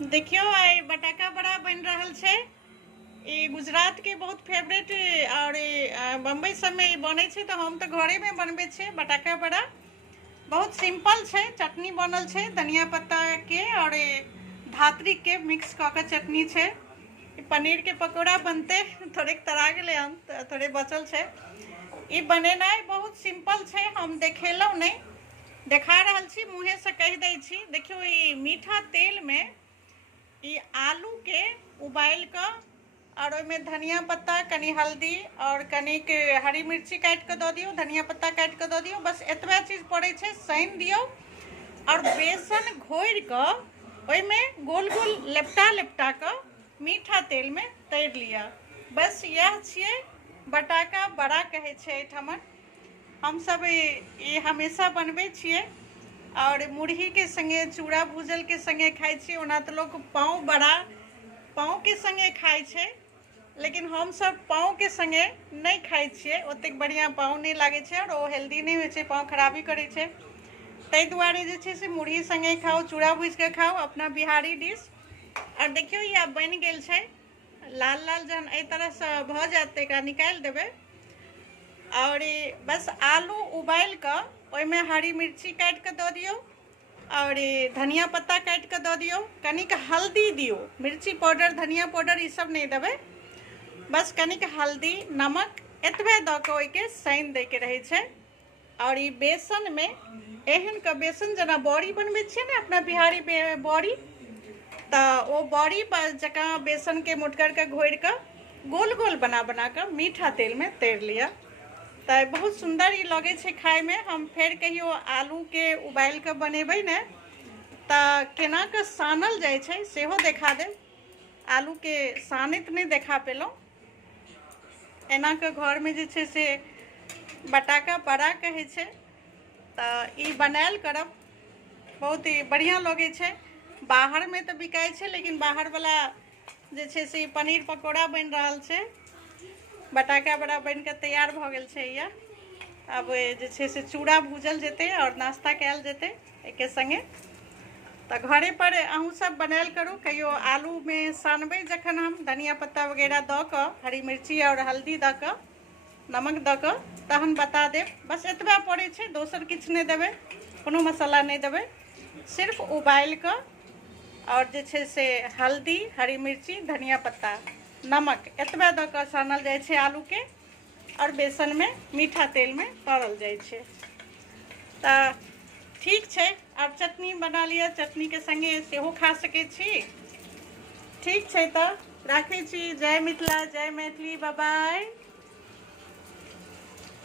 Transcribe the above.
देखियो आई बटाका बड़ा बन रहल छै। ई गुजरात के बहुत फेवरेट और बम्बई सब में बने छै, तो हम तो घरे में बनबे छे बटाका बड़ा। बहुत सिंपल छै, चटनी बनल छै धनिया पत्ता के और धात्री के मिक्स क के चटनी छै। पनीर के पकौड़ा बनते, थोड़े तरा गेले हम, थोड़े बचल छै। ई बनेनाइ बहुत सिंपल छै, हम देखेलौ नहीं, देखा रहल छी, मुँहे से कह दै छी। देखियो ई मीठा तेल में ई आलू के उबाल क और ओहिमे धनिया पत्ता, कनी हल्दी और कनिक हरी मिर्ची काट के दऽ दियौ, धनिया पत्ता काट के दऽ दियौ, बस एतबे चीज पड़ै छै। सानि दियौ और बेसन घोरि क ओहिमे गोल गोल लेपटा लेपटा क मीठा तेल में तैर लिया। बस यह छियै बटाका बड़ा कहै छै एहिठमन। हम सब ई हमेशा बनबै छियै और मुरही के संगे, चूड़ा भूजल के संगे खाइ छियै। ओना तो लोग पाँव बड़ा पाँव के संगे खाइ छै, लेकिन हम सब पाँव के संगे नहीं खाइ छियै। ओतेक बढ़िया पाँव नहीं लागे छै और वो हेल्दी नहीं होइ छै, पाँव खराबी करै छै। ताहि दुआरे जे छै से मुरही संगे खाओ, चूड़ा भूज के खाओ, अपना बिहारी डिश। और देखियो ये आब बन गेल छै। लाल लाल जहन एहि तरह से भ जायत एकरा निकालि देबै और बस आलू उबाल क ओहिमे हरी मिर्ची काट के दऽ दियौ और धनिया पत्ता काट के दऽ दियौ, कनिक हल्दी दियौ, मिर्ची पाउडर धनिया पाउडर ई सब नहीं देबै, बस कनिक हल्दी नमक एतबे दऽ के ओहिके सानि दै के रहै छै। और ई बेसन में एहन के बेसन जेना बड़ी बनबै छियै ने अपना बिहारी बड़ी, तऽ ओ बड़ी जकाँ बेसन के मोटगर के घोरि के गोल गोल बना बना के मीठा तेल में तैर लिया। तऽ बहुत सुंदर ई लगे छै खाय में। हम फेर कहियो आलू के उबाल के बनेबै ने तऽ केना के सानल जाइ छै सेहो देखा देब। आलू के सानैत नहीं देखा पेलहुँ। एना के घर में जे छै से बटाका बड़ा कहै छै, तऽ ई बनायल करब, बहुत ही बढ़िया लगे छै। बाहर में तो बिकाय छै, लेकिन बाहर वाला जे छै से पनीर पकौड़ा बन रहल छै। बटाका बड़ा बन के तैयार भ गेल छै। ये अब जे छै से चूड़ा भूजल जेतै और नाश्ता कयल जेतै एके संगे। तऽ घरे पर अहूँ सब बनायल करू। कहियो आलू में सानबै जखन हम धनिया पत्ता वगैरह दऽ कऽ, हरी मिर्ची और हल्दी दऽ कऽ, नमक दऽ कऽ, तहन बता देब। बस एतबे पड़ै छै, दोसर किछु नहीं देबै, कोनो मसाला नहीं देबै, सिर्फ उबाल कऽ और जे छै से हल्दी, हरी मिर्ची, धनिया पत्ता, नमक एतबे दऽ कऽ सानल जाइ छै आलू के और बेसन में मीठा तेल में तरल जाइ छै। तऽ ठीक छै, आब चटनी बना लिअ, चटनी के संगे सेहो खा सकै छी। ठीक छै, तऽ राखै छी। जय मिथिला, जय मैथिली, बाय बाय।